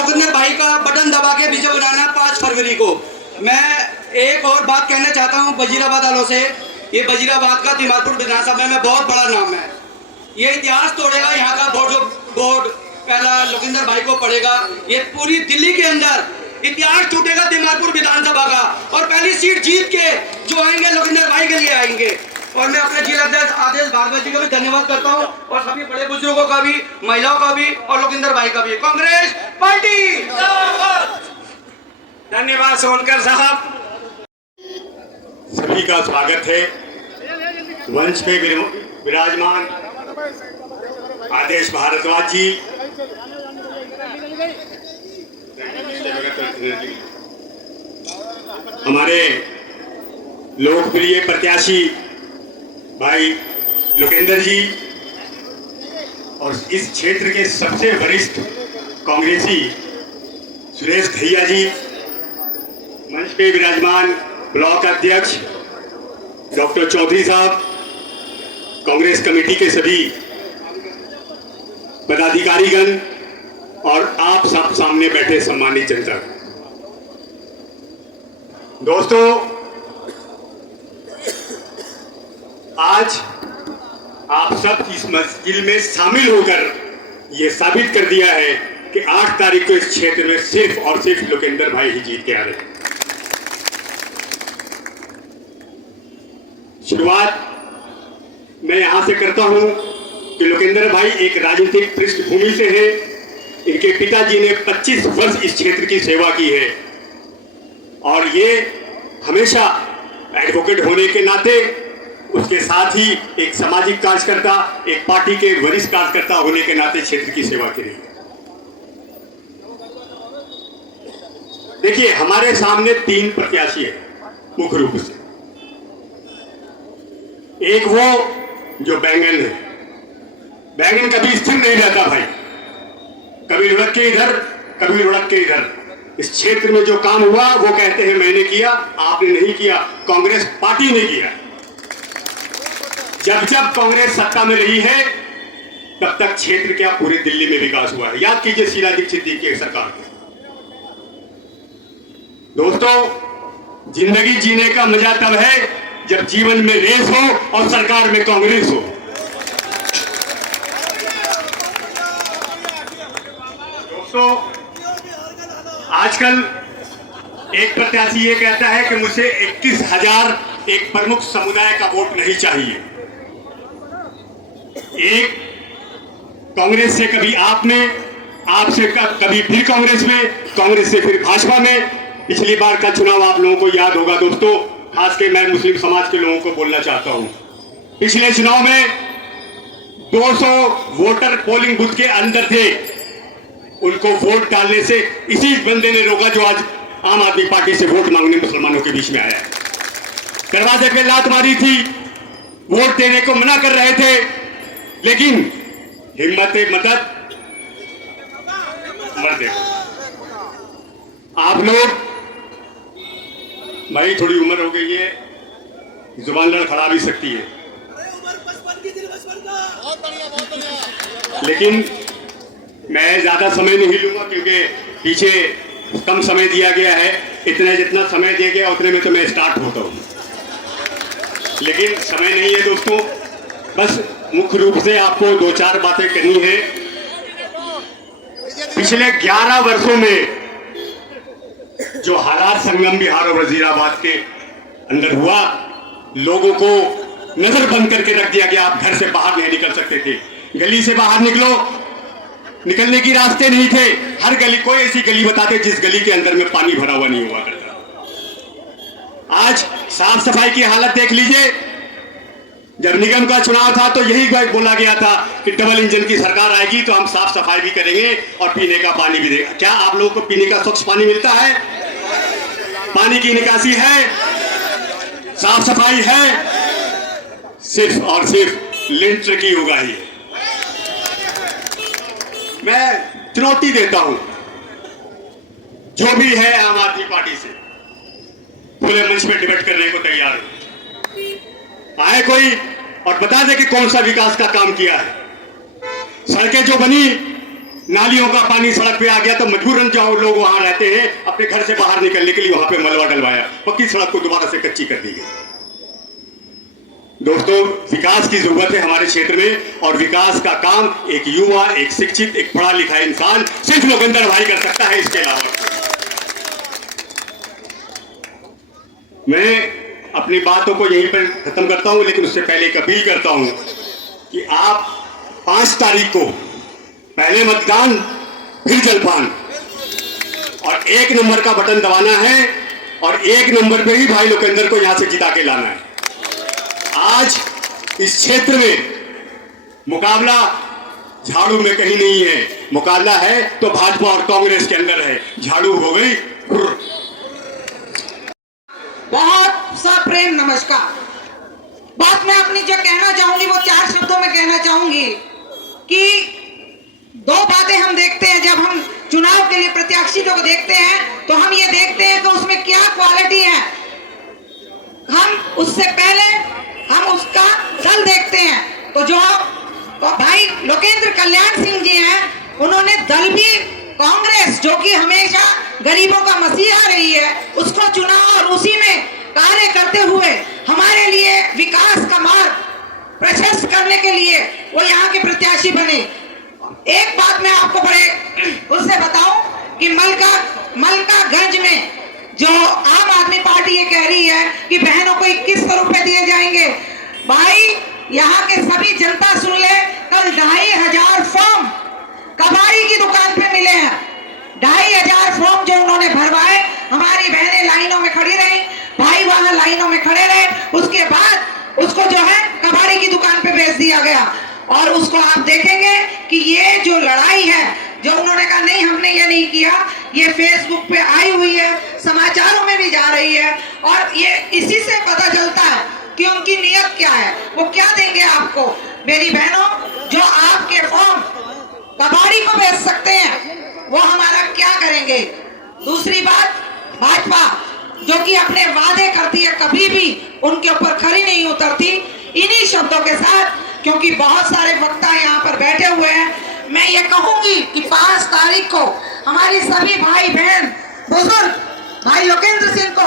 लोकेंद्र भाई का बटन दबा के विजय बनाना 5 फरवरी को। मैं एक और बात कहना चाहता हूँ वजीराबाद वालों से। ये वजीराबाद का दिमालपुर विधानसभा में बहुत बड़ा नाम है। ये इतिहास तोड़ेगा यहाँ का बोर्ड, जो बोर्ड पहला लोकेंद्र भाई को पड़ेगा। ये पूरी दिल्ली के अंदर इतिहास टूटेगा दिमालपुर विधानसभा का, और पहली सीट जीत के जो आएंगे लोकेंद्र भाई के लिए आएंगे। और मैं अपने जिला अध्यक्ष आदेश भारद्वाज जी का भी धन्यवाद करता हूँ, और सभी बड़े बुजुर्गों का भी, महिलाओं का भी, और लोकेंद्र भाई का भी। कांग्रेस पार्टी धन्यवाद सोनकर साहब। सभी का स्वागत है। मंच पे विराजमान आदेश भारद्वाज जी, हमारे लोकप्रिय प्रत्याशी भाई लोकेंद्र जी, और इस क्षेत्र के सबसे वरिष्ठ कांग्रेसी सुरेश धैया जी, मंच पे विराजमान ब्लॉक अध्यक्ष डॉक्टर चौधरी साहब, कांग्रेस कमेटी के सभी पदाधिकारीगण, और आप सब सामने बैठे सम्मानित जनता। दोस्तों, आज आप सब इस मस्जिद में शामिल होकर ये साबित कर दिया है कि 8 तारीख को इस क्षेत्र में सिर्फ और सिर्फ लोकेंद्र भाई ही जीत के आ रहे हैं। शुरुआत मैं यहां से करता हूं कि लोकेंद्र भाई एक राजनीतिक पृष्ठभूमि से हैं। इनके पिताजी ने 25 वर्ष इस क्षेत्र की सेवा की है, और ये हमेशा एडवोकेट होने के नाते, उसके साथ ही एक सामाजिक कार्यकर्ता, एक पार्टी के वरिष्ठ कार्यकर्ता होने के नाते क्षेत्र की सेवा की रही है। देखिए, हमारे सामने 3 प्रत्याशी हैं मुख्य रूप से। एक वो जो बैंगन है, बैंगन कभी स्थिर नहीं रहता भाई, कभी लुढ़क के इधर, कभी लुढ़क के इधर। इस क्षेत्र में जो काम हुआ वो कहते हैं मैंने किया, आपने नहीं किया, कांग्रेस पार्टी ने किया। जब जब कांग्रेस सत्ता में रही है तब तक क्षेत्र क्या पूरी दिल्ली में विकास हुआ है। याद कीजिए शीला दीक्षित जी की सरकार को। दोस्तों, जिंदगी जीने का मजा तब है जब जीवन में रेस हो और सरकार में कांग्रेस हो। दोस्तों, आजकल एक प्रत्याशी ये कहता है कि मुझे 21,000 एक प्रमुख समुदाय का वोट नहीं चाहिए। एक कांग्रेस से कभी आपने, आपसे कभी फिर कांग्रेस में, कांग्रेस से फिर भाजपा में। पिछली बार का चुनाव आप लोगों को याद होगा दोस्तों, खासकर मैं मुस्लिम समाज के लोगों को बोलना चाहता हूं। पिछले चुनाव में 200 वोटर पोलिंग बूथ के अंदर थे, उनको वोट डालने से इसी बंदे ने रोका जो आज आम आदमी पार्टी से वोट मांगने मुसलमानों के बीच में आया। दरवाजे पे लात मारी थी, वोट देने को मना कर रहे थे, लेकिन हिम्मत मदद मर्द। आप लोग, भाई थोड़ी उम्र हो गई है, जुबान लड़खड़ा भी सकती है, लेकिन मैं ज्यादा समय नहीं लूंगा क्योंकि पीछे कम समय दिया गया है। इतना जितना समय दिया गया उतने में तो मैं स्टार्ट होता हूं, लेकिन समय नहीं है दोस्तों। बस मुख्य रूप से आपको 2-4 बातें करनी है। पिछले 11 वर्षों में जो हालात संगम बिहार और वजीराबाद के अंदर हुआ, लोगों को नजर बंद करके रख दिया गया। आप घर से बाहर नहीं निकल सकते थे, गली से बाहर निकलो, निकलने की रास्ते नहीं थे। हर गली, कोई ऐसी गली बताते जिस गली के अंदर में पानी भरा हुआ नहीं हुआ करता। आज साफ सफाई की हालत देख लीजिए। जब निगम का चुनाव था तो यही बोला गया था कि डबल इंजन की सरकार आएगी तो हम साफ सफाई भी करेंगे और पीने का पानी भी देंगे। क्या आप लोगों को पीने का स्वच्छ पानी मिलता है? पानी की निकासी है, साफ सफाई है, सिर्फ और सिर्फ लिंटर की उगाही है। मैं चुनौती देता हूं जो भी है आम आदमी पार्टी से, खुले मंच में डिबेट करने को तैयार है। आए कोई और बता दे कि कौन सा विकास का काम किया है। सड़कें जो बनी नालियों का पानी सड़क पे आ गया तो मजबूरन जो लोग वहां रहते हैं अपने घर से बाहर निकलने के लिए वहां पे मलबा डलवाया, पक्की सड़क को दोबारा से कच्ची कर दी गई। दोस्तों, विकास की जरूरत है हमारे क्षेत्र में, और विकास का काम एक युवा, एक शिक्षित, एक पढ़ा लिखा इंसान सिर्फ लोकेंद्र भाई कर सकता है। इसके अलावा मैं अपनी बातों को यहीं पर खत्म करता हूं, लेकिन उससे पहले एक अपील करता हूं कि आप 5 तारीख को पहले मतदान फिर जलपान, और 1 नंबर का बटन दबाना है, और 1 नंबर पे ही भाई लोकेंद्र को यहां से जिता के लाना है। आज इस क्षेत्र में मुकाबला झाड़ू में कहीं नहीं है, मुकाबला है तो भाजपा और कांग्रेस के अंदर है। झाड़ू हो गई। बहुत सा प्रेम नमस्कार। बात मैं अपनी जो कहना चाहूंगी वो 4 शब्दों में कहना चाहूंगी कि 2 बातें हम देखते हैं जब हम चुनाव के लिए प्रत्याशी को देखते हैं, तो हम ये देखते हैं कि उसमें क्या क्वालिटी है। हम उससे पहले हम उसका दल देखते हैं, तो जो भाई लोकेंद्र कल्याण सिंह जी हैं, उन्होंने दल भी कांग्रेस, जो कि हमेशा गरीबों का मसीहा रही है, उसको चुना और उसी में कार्य करते हुए हमारे लिए विकास का मार्ग प्रशस्त करने के लिए वो यहाँ के प्रत्याशी बने। एक बात मैं आपको बड़े उससे बताऊं कि मलकागंज में जो आम आदमी पार्टी ये कह रही है कि बहनों को 2100 रुपए दिए जाएंगे, भाई यहाँ के सभी जनता सुन ले, कल 2500 फॉर्म कबाड़ी की दुकान पे मिले हैं। 2500 फॉर्म जो उन्होंने भरवाए, हमारी बहनें लाइनों में खड़ी रही, भाई वहां लाइनों में खड़े रहे, उसके बाद उसको जो है कबाड़ी की दुकान पे भेज दिया गया। और उसको आप देखेंगे कि ये जो लड़ाई है, जो उन्होंने कहा नहीं हमने ये नहीं किया, ये फेसबुक पे आई हुई है, समाचारों में भी जा रही है, और ये इसी से पता चलता है कि उनकी नीयत क्या है, वो क्या देंगे आपको। मेरी बहनों, जो आपके फॉर्म कबाड़ी को बेच सकते हैं, वो हमारा क्या करेंगे। दूसरी बात, भाजपा जो कि अपने वादे करती है, कभी भी उनके ऊपर खरी नहीं उतरती। इन्हीं शब्दों के साथ, क्योंकि बहुत सारे वक्ता यहाँ पर बैठे हुए हैं, मैं ये कहूंगी कि 5 तारीख को हमारी सभी भाई बहन बुजुर्ग भाई लोकेंद्र सिंह को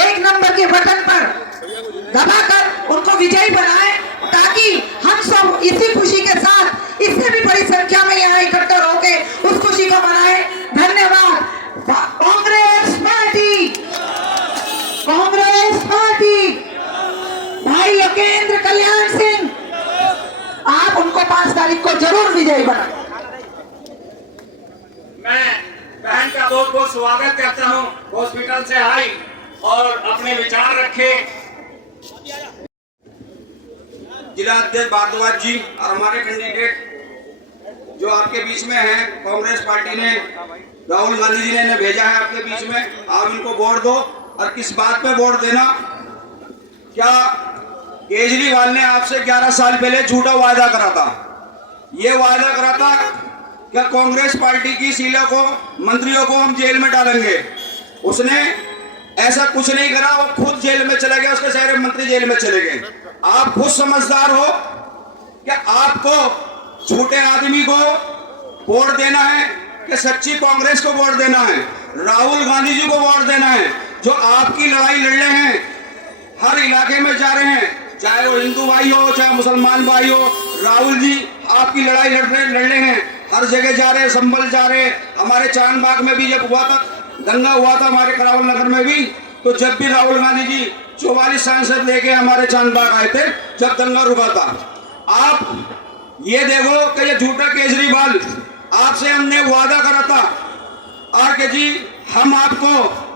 1 नंबर के बटन पर दबाकर उनको विजयी बनाएं, ताकि हम सब इसी खुशी के साथ इससे भी बड़ी संख्या में यहाँ इकट्ठे होकर उस खुशी को मनाएं। धन्यवाद। कांग्रेस पार्टी, कांग्रेस पार्टी, भाई लोकेंद्र कल्याण सिंह, आप उनको 5 तारीख को जरूर विजयी बनाएं। मैं बहन का बहुत बहुत स्वागत करता हूं। हॉस्पिटल से आई और अपने विचार रखे। जिला अध्यक्ष भारद्वाज जी और हमारे कैंडिडेट जो आपके बीच में हैं, कांग्रेस पार्टी ने राहुल गांधी जी ने इन्हें भेजा है आपके बीच में, आप इनको वोट दो। और किस बात पे वोट देना, क्या केजरीवाल ने आपसे 11 साल पहले झूठा वायदा करा था। ये वायदा करा था कि कांग्रेस पार्टी की सीलों को, मंत्रियों को हम जेल में डालेंगे। उसने ऐसा कुछ नहीं करा, वो खुद जेल में चले गए, उसके सारे मंत्री जेल में चले गए। आप खुद समझदार हो कि आपको झूठे आदमी को वोट देना है कि सच्ची कांग्रेस को वोट देना है, राहुल गांधी जी को वोट देना है, जो आपकी लड़ाई लड़ रहे हैं, हर इलाके में जा रहे हैं, चाहे वो हिंदू भाई हो चाहे मुसलमान भाई हो। राहुल जी आपकी लड़ाई लड़ रहे हैं, हर जगह जा रहे हैं, संभल जा रहे हैं। हमारे चांदबाग में भी जब हुआ था, दंगा हुआ था हमारे करावल नगर में भी, तो जब भी राहुल गांधी जी 44 सांसद लेके हमारे चांदबाग आए थे, जब दंगा रुका था। आप ये देखो कि ये झूठा केजरीवाल, आपसे हमने वादा करा था और कि जी हम आपको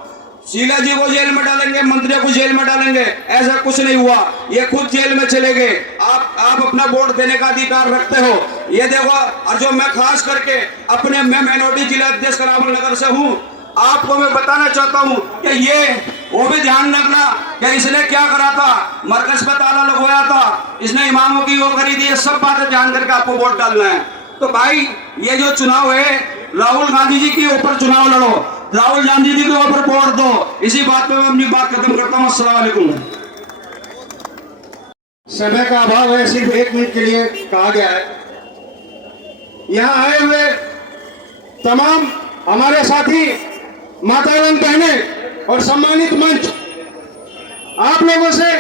शीला जी को जेल में डालेंगे, मंत्रियों को जेल में डालेंगे, ऐसा कुछ नहीं हुआ। ये खुद जेल में चले गए। आप अपना वोट देने का अधिकार रखते हो। ये देखो, और जो मैं खास करके अपने मैं मिनोरिटी जिला अध्यक्ष करावल नगर से हूँ, आपको मैं बताना चाहता हूँ कि ये वो भी ध्यान रखना कि इसने क्या करा था, मरकज पर ताला लगवाया था, इसने इमामों की वो खरीदी, ये सब बातें ध्यान करके आपको वोट डालना है। तो भाई ये जो चुनाव है, राहुल गांधी जी के ऊपर चुनाव लड़ो, राहुल गांधी जी के ऊपर वोट दो। इसी बात पे मैं अपनी बात खत्म करता हूँ। अस्सलाम वालेकुम। समय का अभाव है, सिर्फ 1 मिनट के लिए कहा गया है। यहाँ आए हुए तमाम हमारे साथी माता एवं बहनें और सम्मानित मंच, आप लोगों से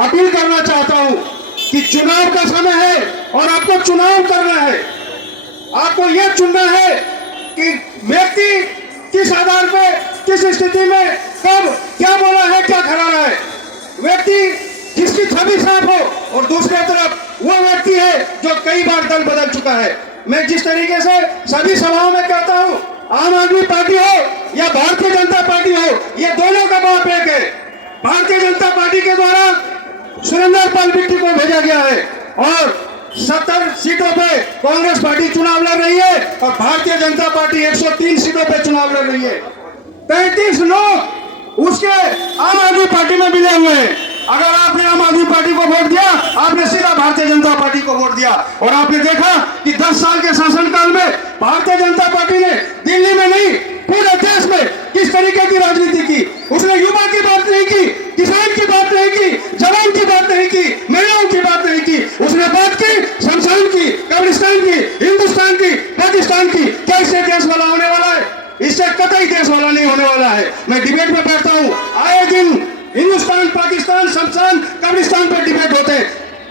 अपील करना चाहता हूं कि चुनाव का समय है और आपको चुनाव करना है। आपको यह चुनना है कि व्यक्ति किस आधार पे, किस स्थिति में, कब क्या बोला है, क्या खड़ा रहा है। व्यक्ति जिसकी छवि साफ हो और दूसरी तरफ वो व्यक्ति है जो कई बार दल बदल चुका है। मैं जिस तरीके से सभी सभाओं में कहता हूं, आम आदमी पार्टी हो या भारतीय जनता पार्टी हो, ये दोनों का बाप एक है। भारतीय जनता पार्टी के द्वारा सुरेंद्र पाल बिट्टी को भेजा गया है और 70 सीटों पे कांग्रेस पार्टी चुनाव लड़ रही है और भारतीय जनता पार्टी 103 सीटों पे चुनाव लड़ रही है। 33 लोग उसके आम आदमी पार्टी में मिले हुए हैं। अगर आपने आम आदमी पार्टी को वोट दिया, आपने सीधा भारतीय जनता पार्टी को वोट दिया। और आपने देखा कि 10 साल के शासनकाल में भारतीय जनता पार्टी ने दिल्ली में नहीं, पूरे देश में किस तरीके की राजनीति की। उसने युवा की बात नहीं की, किसान की बात नहीं की, जवान की बात नहीं की, महिलाओं की बात नहीं की। उसने बात की शमशान की, कब्रिस्तान की, हिंदुस्तान की, पाकिस्तान की। क्या इससे देश वाला होने वाला है? इससे कतई देश वाला नहीं होने वाला है। मैं डिबेट में बैठता हूँ, आए दिन हिंदुस्तान, पाकिस्तान, शमशान, कब्रिस्तान पर डिबेट होते,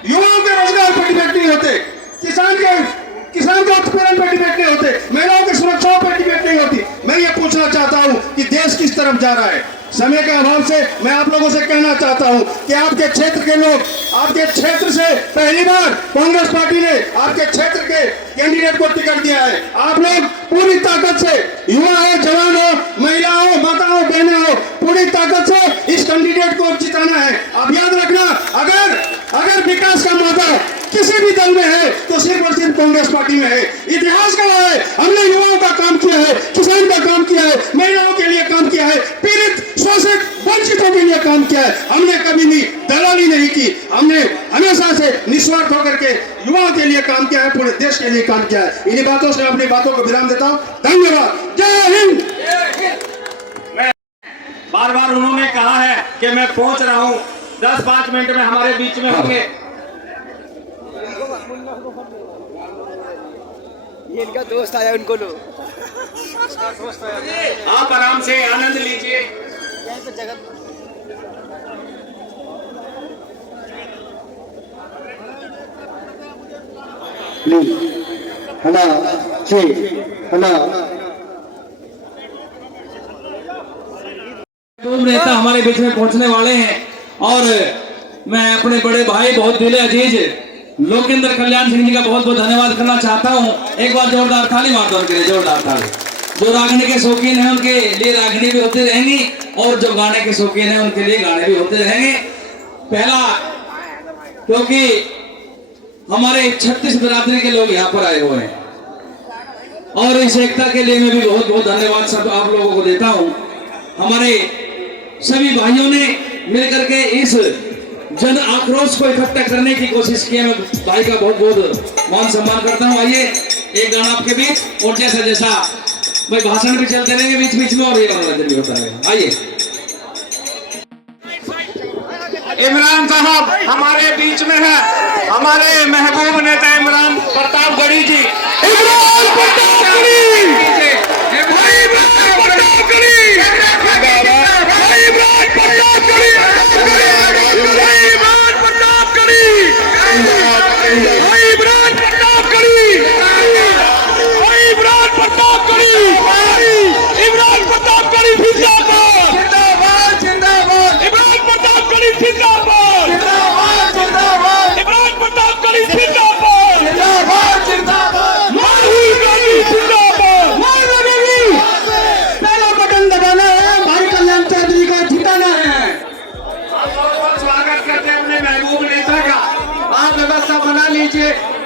युवाओं के रोजगार पर डिबेट नहीं होते, किसान के उत्पीड़न पर डिबेट नहीं होते, महिलाओं की सुरक्षा पर डिबेट नहीं होती। मैं ये पूछना चाहता हूँ कि देश किस तरफ जा रहा है। समय के अभाव से मैं आप लोगों से कहना चाहता हूं कि आपके क्षेत्र के लोग, आपके क्षेत्र से पहली बार कांग्रेस पार्टी ने आपके क्षेत्र के कैंडिडेट को टिकट दिया है। आप लोग पूरी ताकत से, युवा हो, जवान हो, महिला हो, माता हो, बहनें हो, पूरी ताकत से इस कैंडिडेट को जिताना है। आप याद रखना, अगर विकास का मौका किसी भी दल में है तो सिर्फ और सिर्फ कांग्रेस पार्टी में है। इतिहास गवाह है, हमने युवाओं का काम किया है, किसान का काम किया है, महिलाओं के लिए काम किया है, पीड़ित, शोषित, वंचितों के लिए काम किया है। हमने कभी भी दलाली नहीं की, हमने हमेशा से निस्वार्थ होकर के युवाओं के लिए काम किया है, पूरे देश के लिए काम किया है। इन्हीं बातों से अपनी बातों को विराम देता हूं। धन्यवाद। जय हिंद। बार बार उन्होंने कहा है कि मैं पहुंच रहा हूं, 10-5 मिनट में हमारे बीच में होंगे। ये इनका दोस्त आया, उनको लो। आप आराम से आनंद लीजिए। नेता हमारे बीच में पहुंचने वाले हैं और मैं अपने बड़े भाई, बहुत दिले अजीज लोकेंद्र कल्याण सिंह जी का बहुत बहुत धन्यवाद करना चाहता हूं। एक बार जोरदार ताली मार दो उनके लिए, जोरदार ताली। जो रागनी के शौकीन हैं उनके लिए रागनी भी होती रहेंगी और जो गाने के शौकीन हैं उनके लिए गाने भी होते रहेंगे। पहला, क्योंकि हमारे 36 बिरादरी के लोग यहाँ पर आए हुए हैं और इस एकता के लिए मैं भी बहुत बहुत धन्यवाद सब आप लोगों को देता हूँ। हमारे सभी भाइयों ने मिलकर के इस जन आक्रोश को इकट्ठा करने की कोशिश की है। मैं भाई का बहुत बहुत मान सम्मान करता हूँ। आइए एक गाना आपके बीच, और जैसा जैसा भाई भाषण भी चलते रहेंगे बीच बीच में और ये मनोरंजन भी होता रहेगा। आइए इमरान साहब हमारे बीच में है, हमारे महबूब नेता इमरान प्रतापगढ़ी जी। इमरान प्रतापगढ़ी,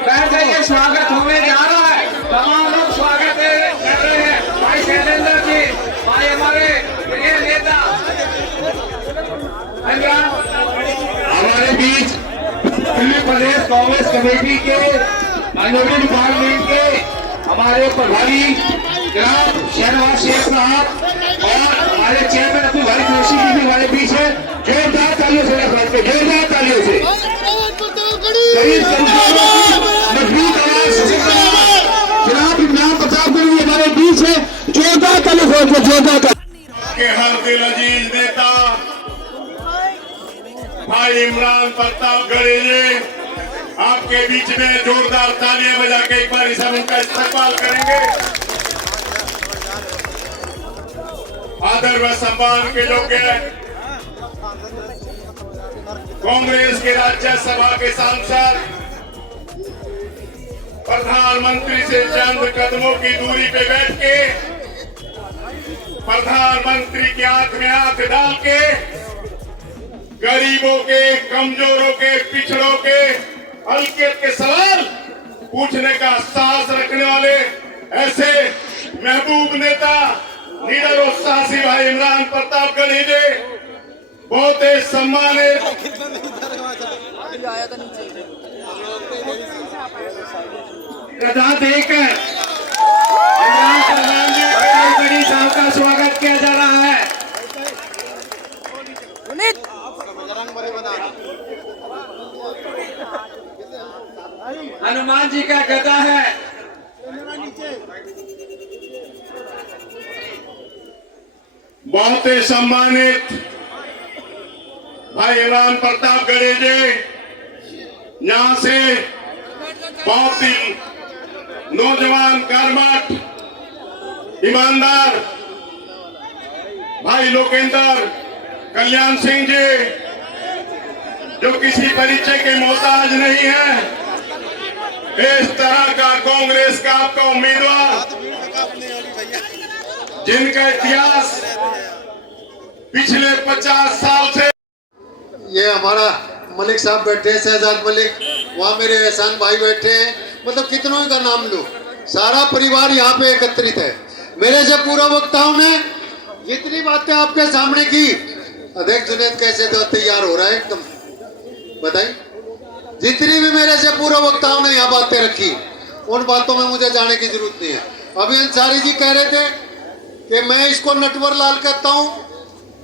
बैठ जाइए, स्वागत होने जा रहा है। तमाम लोग स्वागत कर रहे हैं। भाई शैलेंद्र जी, भाई हमारे प्रिय नेता हमारे बीच दिल्ली प्रदेश कांग्रेस कमेटी के माइनॉरिटी डिपार्टमेंट के हमारे प्रभारी जनाब शहनवाज शेख साहब और हमारे चेयरमैन अब्दुल भाई जोशी जी भी हमारे बीच है। जोरदार तालियों से, जोरदार तालियों से मजबूत आवाज जनाब इमरान प्रतापगढ़ी हमारे बीच से जोरदार ताली हो के जोरदार के हर दिल अजीज नेता भाई इमरान प्रतापगढ़ी जी आपके बीच में जोरदार तालियां बजा के एक बार सब उनका इस्तेमाल करेंगे। आदर व सम्मान के योग्य कांग्रेस के राज्यसभा के सांसद प्रधानमंत्री से चंद कदमों की दूरी पे बैठ के प्रधानमंत्री की आंख में आंख डाल के गरीबों के, कमजोरों के, पिछड़ों के हल्के के सवाल पूछने का साहस रखने वाले ऐसे महबूब नेता लीडर और साहसी भाई इमरान प्रतापगढ़ी जी बहुत ही सम्मानित प्रधान देकर इमरान प्रधान जी प्रतापगढ़ी साहब का स्वागत किया जा रहा है। हनुमान जी का गदा है। बहुत ही सम्मानित भाई इमरान प्रतापगढ़ी जी यहाँ से बहुत ही नौजवान कर्मठ ईमानदार भाई लोकेंद्र कल्याण सिंह जी जो किसी परिचय के मोहताज नहीं है, इस तरह का कांग्रेस का आपका उम्मीदवार जिनका इतिहास पिछले 50 साल से ये हमारा मलिक साहब बैठे हैं, शहजाद मलिक, वहाँ मेरे एहसान भाई बैठे हैं, मतलब कितनों का नाम लो, सारा परिवार यहाँ पे एकत्रित है। मेरे से पूर्व वक्ताओं ने जितनी बातें आपके सामने की, अध्यक्ष जुनैद कैसे तो तैयार हो रहा है एकदम, बताइए। जितनी भी मेरे से पूर्व वक्ताओं ने यहाँ बातें रखी, उन बातों में मुझे जाने की जरूरत नहीं है। अभी अंसारी जी कह रहे थे कि मैं इसको नटवर लाल कहता हूँ,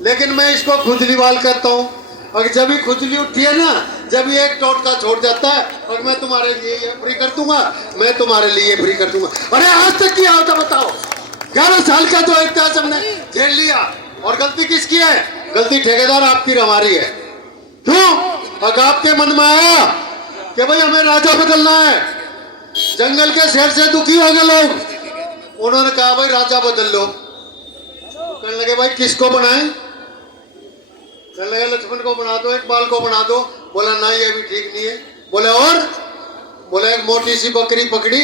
लेकिन मैं इसको खुजलीवाल कहता हूँ। अगर जब भी खुजली उठती है ना, जब ये एक टोटका छोड़ जाता है और मैं तुम्हारे लिए ये फ्री कर दूंगा, मैं तुम्हारे लिए फ्री कर दूंगा। अरे आज तक क्या होता बताओ? 11 साल का जो इतिहास हमने झेल लिया, और गलती किसकी है? गलती ठेकेदार आपकी, हमारी है। क्यों? अगर आपके मन में आया कि भाई हमें राजा बदलना है, जंगल के शेर से दुखी हो गए लोग, उन्होंने कहा भाई राजा बदल लो। कहने लगे भाई किसको बनाए? कहने लगे लक्ष्मण को बना दो, इकबाल को बना दो। बोला ना ये भी ठीक नहीं है। बोले और? बोले एक मोटी सी बकरी पकड़ी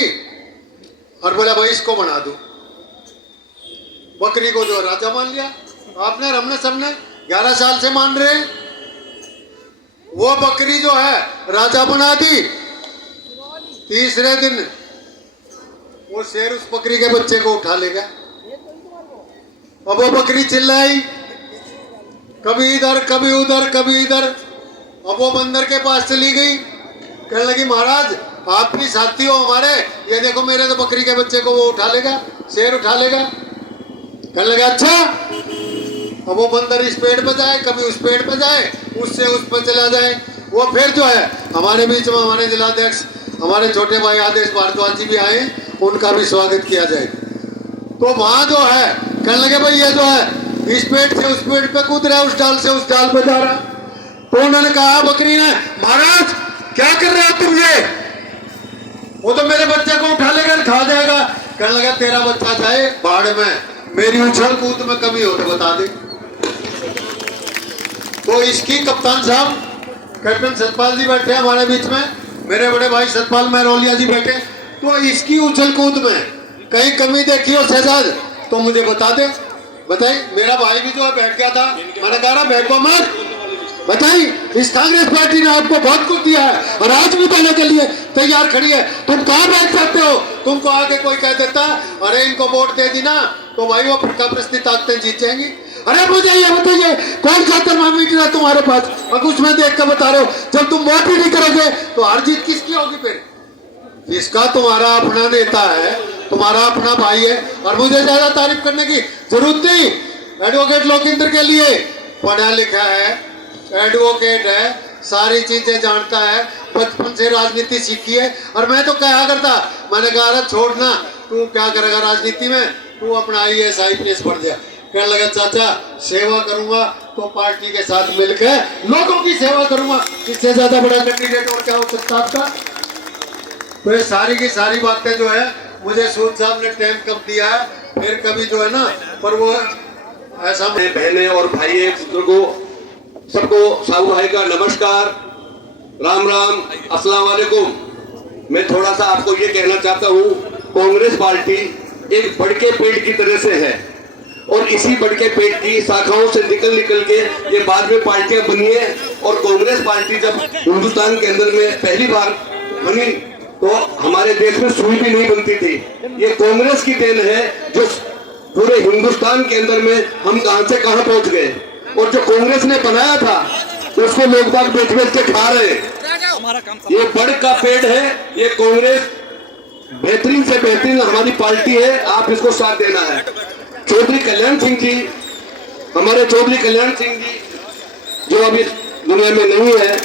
और बोला भाई इसको बना दो। बकरी को जो राजा मान लिया आपने, हमने सबने 11 साल से मान रहे हैं। वो बकरी जो है राजा बना दी। तीसरे दिन वो शेर उस बकरी के बच्चे को उठा लेगा। अब वो बकरी चिल्लाई, कभी इधर कभी उधर कभी इधर। अब वो बंदर के पास चली गई, कहने लगी महाराज आप भी साथी हो हमारे, ये देखो मेरे तो बकरी के बच्चे को वो उठा लेगा, शेर उठा लेगा। कहने लगा अच्छा। अब वो बंदर इस पेड़ पे जाए, कभी उस पेड़ पे जाए, उससे उस पर चला जाए। वो फिर जो है हमारे बीच में हमारे जिलाध्यक्ष हमारे छोटे भाई आदेश भारद्वाज जी भी आए, उनका भी स्वागत किया जाए। तो वहां जो है कहने लगे भाई ये जो है इस पेड़ से उस पेड़ पे कूद रहा है, उस डाल से उस डाल पे जा रहा। तो उन्होंने कहा बकरी ने, महाराज क्या कर रहे हो तुम ये? वो तो मेरे बच्चे को उठा लेकर खा जाएगा। कहने लगा तेरा बच्चा जाए बाढ़ में, मेरी उछल कूद में कमी हो तो बता दे। तो इसकी कप्तान साहब कैप्टन सतपाल जी बैठे हमारे बीच में, मेरे बड़े भाई सतपाल महरोलिया जी बैठे। तो इसकी उछल कूद में कहीं कमी देखी हो शहजाद तो मुझे बता दे। बताइए, मेरा भाई भी जो है बैठ गया था, मैंने कहा बैठो मत। बताइए, इस कांग्रेस पार्टी ने आपको बहुत कुछ दिया है और आज भी देने के लिए तैयार खड़ी है। तुम कहाँ बैठ सकते हो? तुमको आगे कोई कह देता अरे इनको वोट दे दी ना तो भाई वो कब्रस्ती ताकतें जीत जाएंगी। अरे मुझे ये बताइए कौन सा थर्मामीटर है तुम्हारे पास? और कुछ में देख कर बता रहे हो, जब तुम वोट ही नहीं करोगे तो हार जीत किसकी होगी? फिर जिसका तुम्हारा अपना नेता है, तुम्हारा अपना भाई है। और मुझे ज्यादा तारीफ करने की जरूरत नहीं। एडवोकेट लोकेंद्र के लिए पढ़ा लिखा है, एडवोकेट है, सारी चीजें जानता है, बचपन से राजनीति सीखी है। और मैं तो कहा करता, मैंने कहा छोड़ना तू क्या करेगा राजनीति में, तू अपना IAS IPS पढ़ जा। कहने लगा चाचा सेवा करूंगा तो पार्टी के साथ मिलकर लोगों की सेवा करूंगा, इससे ज्यादा बड़ा कैंडिडेट और क्या हो सकता आपका। तो ये सारी की सारी बातें जो है मुझे सूद साहब ने टाइम कब दिया है, फिर कभी जो है ना, पर वो ऐसा बहने और भाई बुजुर्गों सबको साहू भाई का नमस्कार, राम राम, अस्सलाम वालेकुम। मैं थोड़ा सा आपको ये कहना चाहता हूँ, कांग्रेस पार्टी एक बड़के पेड़ की तरह से है और इसी बड़के पेड़ की शाखाओं से निकल के ये बाद में पार्टियां बनी है। और कांग्रेस पार्टी जब हिंदुस्तान के अंदर में पहली बार बनी तो हमारे देश में सुई भी नहीं बनती थी। ये कांग्रेस की देन है जो पूरे हिंदुस्तान के अंदर में हम कहां से कहां पहुंच गए। और जो कांग्रेस ने बनाया था उसको लोग बाग बेच बेच के खा रहे हैं। ये बड़ का पेड़ है, ये कांग्रेस बेहतरीन से बेहतरीन हमारी पार्टी है, आप इसको साथ देना है। चौधरी कल्याण सिंह जी, हमारे चौधरी कल्याण सिंह जी जो अभी दुनिया में नहीं है,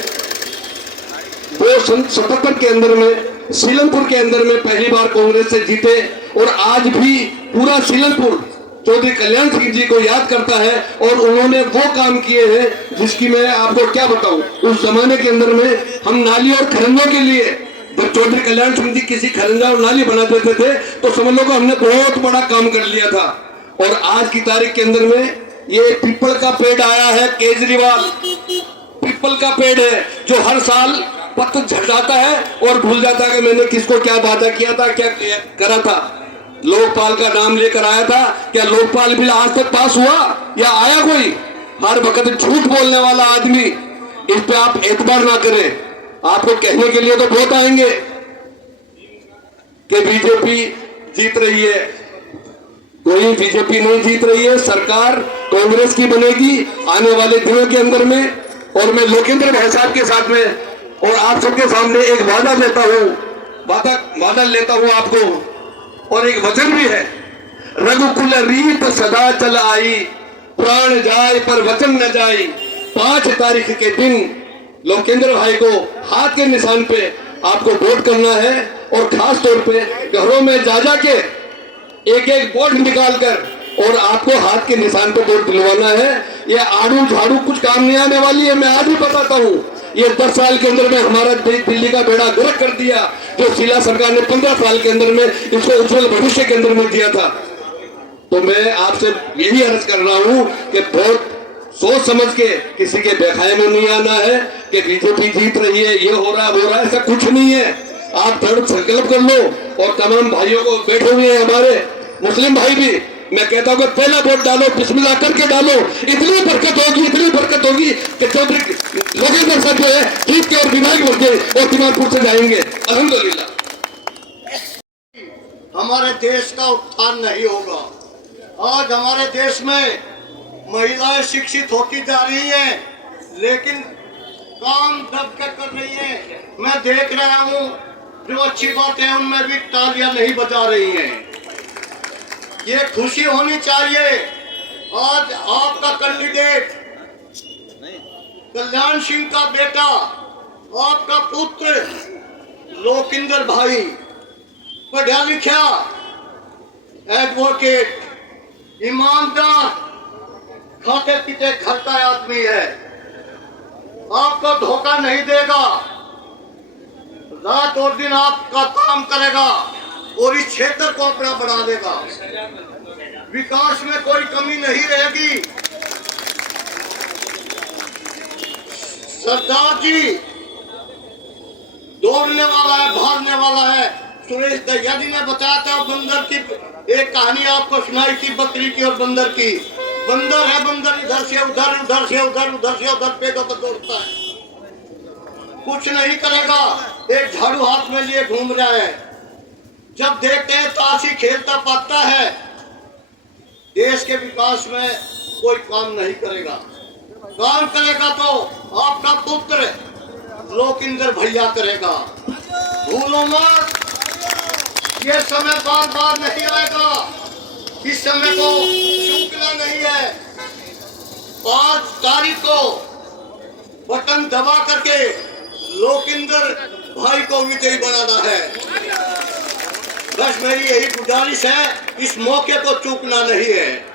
वो 77 के अंदर में सीलमपुर के अंदर में पहली बार कांग्रेस से जीते और आज भी पूरा सीलमपुर चौधरी कल्याण सिंह जी को याद करता है। और उन्होंने वो काम किए हैं जिसकी मैं आपको क्या बताऊं। उस जमाने के अंदर में हम नाली और खरंजों के लिए जब चौधरी कल्याण सिंह जी किसी खरंजा और नाली बना देते थे तो समझ लो कि हमने बहुत बड़ा काम कर लिया था। और आज की तारीख के अंदर में ये पीपल का पेड़ आया है, केजरीवाल पीपल का पेड़ है जो हर साल पत्ते झड़ जाता है और भूल जाता है कि मैंने किसको क्या वादा किया था, क्या करा था। लोकपाल का नाम लेकर आया था, क्या लोकपाल बिल आज तक पास हुआ या आया कोई? हर वक्त झूठ बोलने वाला आदमी, इस पे आप एतबार ना करें। आपको कहने के लिए तो बहुत आएंगे कि बीजेपी जीत रही है, कोई बीजेपी नहीं जीत रही है, सरकार कांग्रेस की बनेगी आने वाले दिनों के अंदर में। और मैं लोकेंद्र भाई साहब के साथ में और आप सबके सामने एक वादा लेता हूं आपको, और एक वचन भी है, रघुकुल रीत सदा चल आई, प्राण जाए पर वचन न जाए। 5 तारीख के दिन लोकेंद्र भाई को हाथ के निशान पे आपको वोट करना है और खास तौर पे घरों में जा के एक वोट निकाल कर और आपको हाथ के निशान पे वोट दिलवाना है। ये आड़ू झाड़ू कुछ काम नहीं आने वाली है, मैं आज ही बताता हूँ। ये 10 साल के अंदर में हमारा दिल्ली का बेड़ा गर्क कर दिया, जो शीला सरकार ने 15 साल के अंदर में इसको उज्जवल भविष्य के अंदर में दिया था। तो मैं आपसे यही अर्ज कर रहा हूँ कि बहुत सोच समझ के किसी के बेखाए में नहीं आना है कि बीजेपी जीत रही है, ये हो रहा है, ऐसा कुछ नहीं है। आप दृढ़ संकल्प कर लो। और तमाम भाइयों को बैठे हुए हैं हमारे मुस्लिम भाई भी, मैं कहता हूँ कि पहला वोट डालो, बिस्मिल्लाह करके डालो, इतनी बरकत होगी कि चौधरी लोकेंद्र साहब जो है जीत के और विभाग बढ़ और दिमागपुर से जाएंगे अल्हम्दुलिल्लाह। हमारे देश का उत्थान नहीं होगा। आज हमारे देश में महिलाएं शिक्षित होती जा रही हैं, लेकिन काम दब कर रही हैं। मैं देख रहा हूँ जो अच्छी बात है उनमें भी तालियां नहीं बजा रही हैं। ये खुशी होनी चाहिए। आज आपका कैंडिडेट कल्याण सिंह का बेटा, आपका पुत्र लोकेंद्र भाई पढ़ा लिखा एडवोकेट, ईमानदार, खाते पीते घर का आदमी है। आपको धोखा नहीं देगा, रात और दिन आपका काम करेगा और इस क्षेत्र को अपना बढ़ा देगा। विकास में कोई कमी नहीं रहेगी। सरदार जी दौड़ने वाला है, भागने वाला है। सुरेश दहिया जी ने बताया था बंदर की एक कहानी आपको सुनाई थी, बकरी की और बंदर की। बंदर है, बंदर इधर से उधर, उधर से उधर, उधर से उधर पे दौड़ता है, कुछ नहीं करेगा, एक झाड़ू हाथ में लिए घूम रहा है। जब देखते हैं ताशी खेलता पाता है, देश के विकास में कोई काम नहीं करेगा। काम करेगा तो आपका पुत्र लोकेंद्र भैया करेगा। भूलो मत, ये समय बार बार नहीं आएगा, इस समय को चूकना नहीं है। 5 तारीख को बटन दबा करके लोकेंद्र भाई को विजयी बनाना है। बस मेरी यही गुजारिश है, इस मौके को चूकना नहीं है।